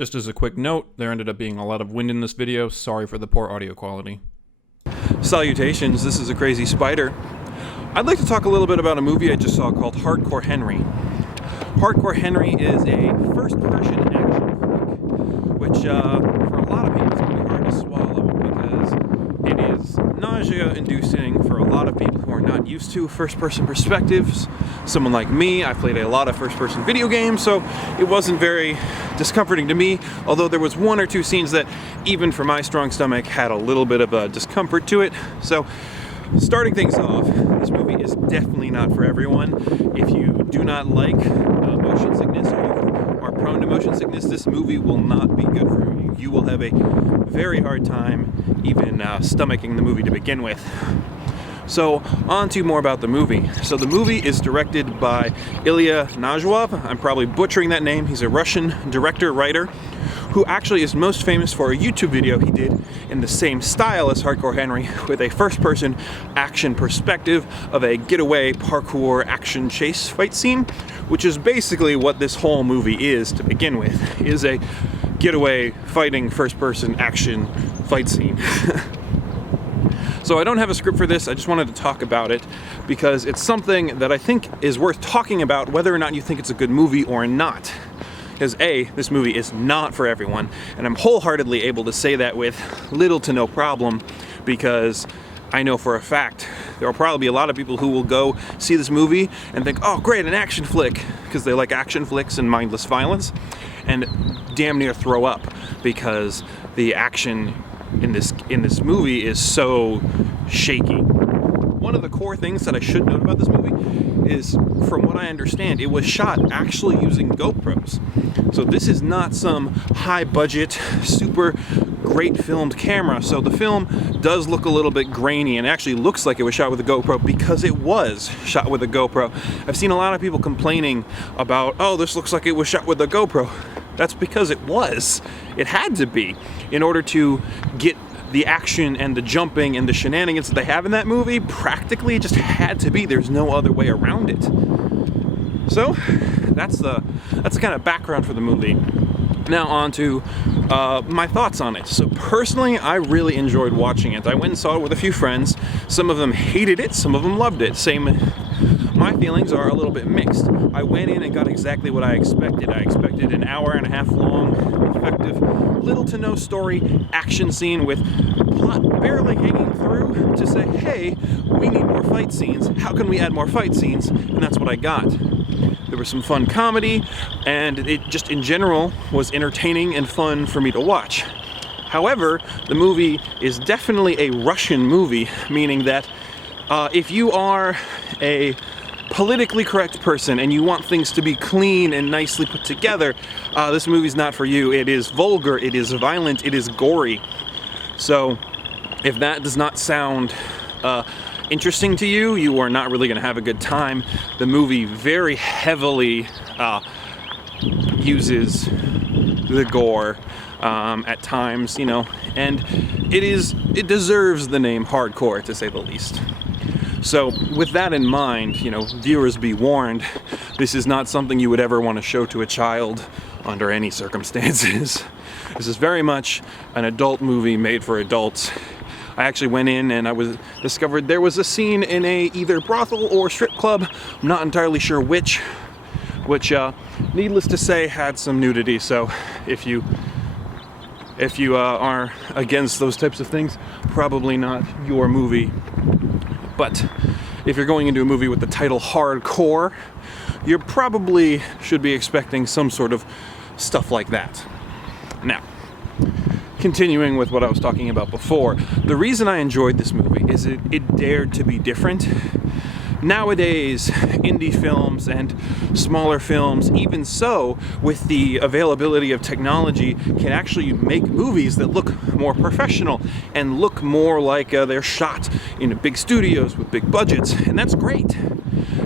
Just as a quick note, there ended up being a lot of wind in this video. Sorry for the poor audio quality. Salutations, this is a Crazy Spider. I'd like to talk a little bit about a movie I just saw called Hardcore Henry. Hardcore Henry is a first-person action flick, which for a lot of people is going to be hard to swallow because it is nausea-inducing for a lot of people who are not used to first-person perspectives. Someone like me, I played a lot of first-person video games, so it wasn't very discomforting to me, although there was one or two scenes that, even for my strong stomach, had a little bit of a discomfort to it. So, starting things off, this movie is definitely not for everyone. If you do not like motion sickness or you are prone to motion sickness, this movie will not be good for you. You will have a very hard time even stomaching the movie to begin with. So, on to more about the movie. So the movie is directed by Ilya Najwab. I'm probably butchering that name. He's a Russian director-writer who actually is most famous for a YouTube video he did in the same style as Hardcore Henry, with a first-person action perspective of a getaway parkour action chase fight scene, which is basically what this whole movie is to begin with, is a getaway fighting first-person action fight scene. So I don't have a script for this, I just wanted to talk about it because it's something that I think is worth talking about whether or not you think it's a good movie or not. Because A, this movie is not for everyone, and I'm wholeheartedly able to say that with little to no problem because I know for a fact there will probably be a lot of people who will go see this movie and think, oh great, an action flick, because they like action flicks and mindless violence, and damn near throw up because the action in this movie is so shaky. One of the core things that I should note about this movie is, from what I understand, it was shot actually using GoPros. So this is not some high-budget, super great filmed camera. So the film does look a little bit grainy and actually looks like it was shot with a GoPro because it was shot with a GoPro. I've seen a lot of people complaining about, oh, this looks like it was shot with a GoPro. That's because it was. It had to be in order to get the action and the jumping and the shenanigans that they have in that movie. Practically it just had to be. There's no other way around it. So that's the kind of background for the movie. Now on to my thoughts on it. So personally, I really enjoyed watching it. I went and saw it with a few friends. Some of them hated it, some of them loved it. My feelings are a little bit mixed. I went in and got exactly what I expected. I expected an hour and a half long, effective, little to no story action scene with plot barely hanging through to say, hey, we need more fight scenes. How can we add more fight scenes? And that's what I got. There was some fun comedy, and it just in general was entertaining and fun for me to watch. However, the movie is definitely a Russian movie, meaning that if you are a politically correct person and you want things to be clean and nicely put together, this movie's not for you. It is vulgar, it is violent, it is gory. So if that does not sound interesting to you, you are not really going to have a good time. The movie very heavily uses the gore at times, you know, and it deserves the name hardcore, to say the least. So with that in mind, you know, viewers be warned, this is not something you would ever want to show to a child under any circumstances. This is very much an adult movie made for adults. I actually went in and discovered there was a scene in a either brothel or strip club, I'm not entirely sure which, needless to say, had some nudity. So if you are against those types of things, probably not your movie. But if you're going into a movie with the title Hardcore, you probably should be expecting some sort of stuff like that. Now, continuing with what I was talking about before, the reason I enjoyed this movie is it dared to be different. Nowadays, indie films and smaller films, even so, with the availability of technology, can actually make movies that look more professional and look more like they're shot in big studios with big budgets, and that's great.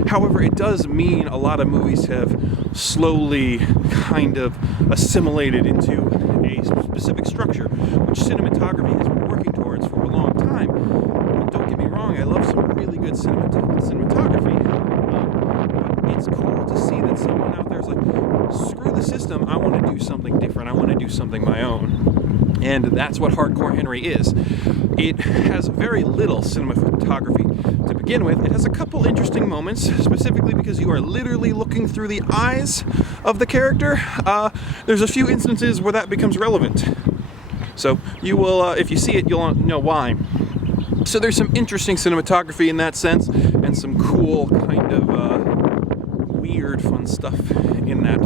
However, it does mean a lot of movies have slowly kind of assimilated into a specific structure, which cinematography has been working towards for a long time. And don't get me wrong, I love some really good cinematography, but it's cool to see that someone out there is like, screw the system, I want to do something different, I want to do something my own. And that's what Hardcore Henry is. It has very little cinematography to begin with. It has a couple interesting moments, specifically because you are literally looking through the eyes of the character. There's a few instances where that becomes relevant. So you will, if you see it, you'll know why. So there's some interesting cinematography in that sense, and some cool kind of weird, fun stuff in that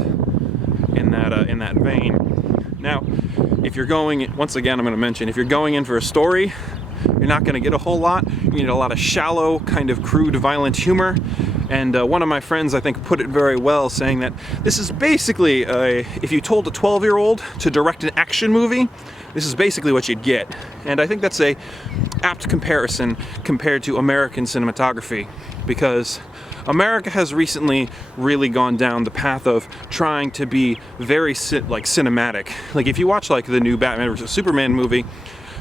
vein. Now, if you're going, once again, I'm going to mention, if you're going in for a story, you're not going to get a whole lot. You need a lot of shallow, kind of crude, violent humor. And one of my friends, I think, put it very well, saying that this is basically, if you told a 12-year-old to direct an action movie, this is basically what you'd get. And I think that's a apt comparison compared to American cinematography, because America has recently really gone down the path of trying to be very cinematic. Like if you watch like the new Batman vs. Superman movie,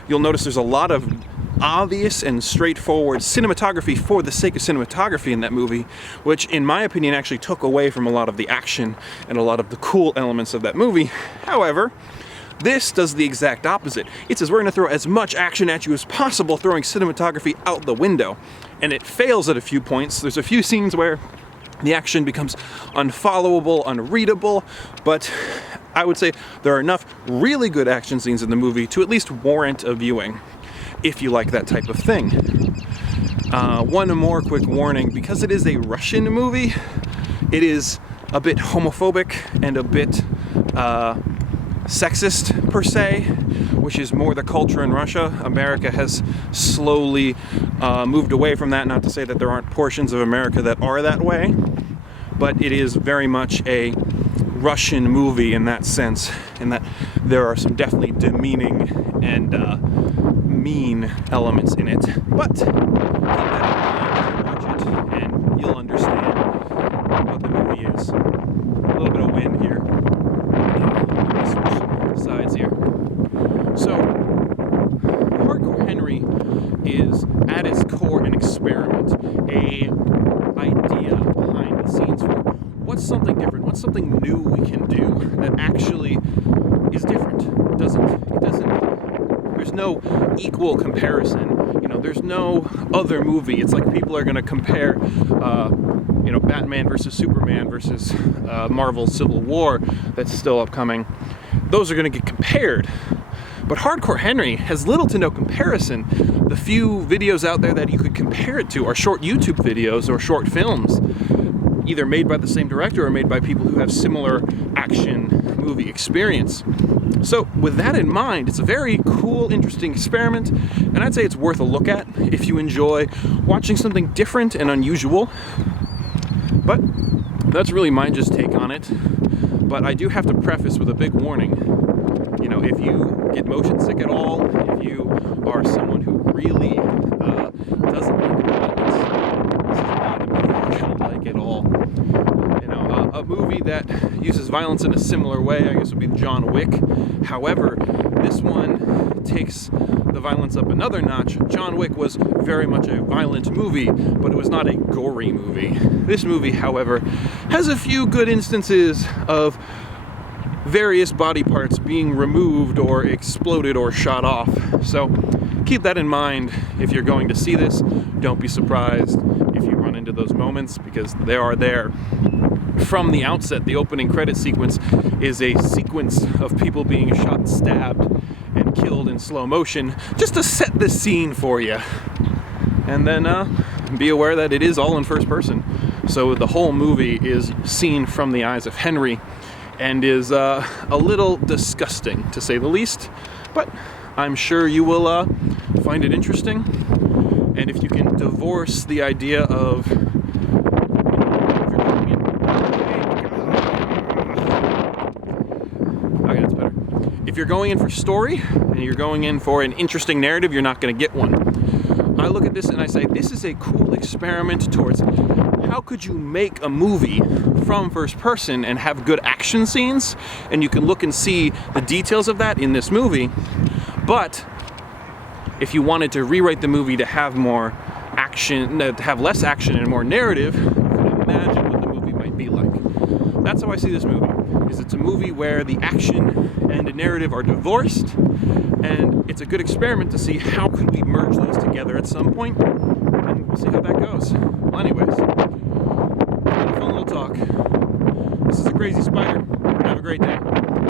you'll notice there's a lot of obvious and straightforward cinematography for the sake of cinematography in that movie, which in my opinion actually took away from a lot of the action and a lot of the cool elements of that movie. However, this does the exact opposite. It says we're going to throw as much action at you as possible, throwing cinematography out the window. And it fails at a few points. There's a few scenes where the action becomes unfollowable, unreadable, but I would say there are enough really good action scenes in the movie to at least warrant a viewing, if you like that type of thing. One more quick warning, because it is a Russian movie, it is a bit homophobic and a bit sexist per se, which is more the culture in Russia. America has slowly moved away from that, not to say that there aren't portions of America that are that way, but it is very much a Russian movie in that sense, in that there are some definitely demeaning and mean elements in it. But keep that in mind as you watch it, and you'll understand what the movie is. A little bit of wind here. Switch sides here. So, Hardcore Henry is at its core an experiment, a idea behind the scenes for what's something different, what's something new we can do that actually is different. It doesn't, there's no equal comparison. You know, there's no other movie. It's like people are going to compare, Batman versus Superman versus Marvel's Civil War that's still upcoming. Those are going to get compared. But Hardcore Henry has little to no comparison. The few videos out there that you could compare it to are short YouTube videos or short films, either made by the same director or made by people who have similar action movie experience. So with that in mind, it's a very cool, interesting experiment, and I'd say it's worth a look at if you enjoy watching something different and unusual. But that's really my just take on it. But I do have to preface with a big warning. You know, if you get motion sick at all, if you are someone who really doesn't like violence, this is not a movie you're going to like at all. You know, a movie that uses violence in a similar way, I guess, would be John Wick. However, this one takes the violence up another notch. John Wick was very much a violent movie, but it was not a gory movie. This movie, however, has a few good instances of various body parts being removed or exploded or shot off. So keep that in mind if you're going to see this. Don't be surprised if you run into those moments, because they are there. From the outset, the opening credit sequence is a sequence of people being shot, stabbed, and killed in slow motion, just to set the scene for you. And then be aware that it is all in first person. So the whole movie is seen from the eyes of Henry, and is a little disgusting, to say the least. But I'm sure you will find it interesting. And if you can divorce the idea of if you're going in for story and you're going in for an interesting narrative, you're not going to get one. I look at this and I say, this is a cool experiment towards how could you make a movie from first person and have good action scenes, and you can look and see the details of that in this movie. But if you wanted to rewrite the movie to have more action, to have less action and more narrative, you can imagine what the movie that's how I see this movie. Is it's a movie where the action and the narrative are divorced, and it's a good experiment to see how could we merge those together at some point, and we'll see how that goes. Well, anyways, fun little talk. This is a Crazy Spider. Have a great day.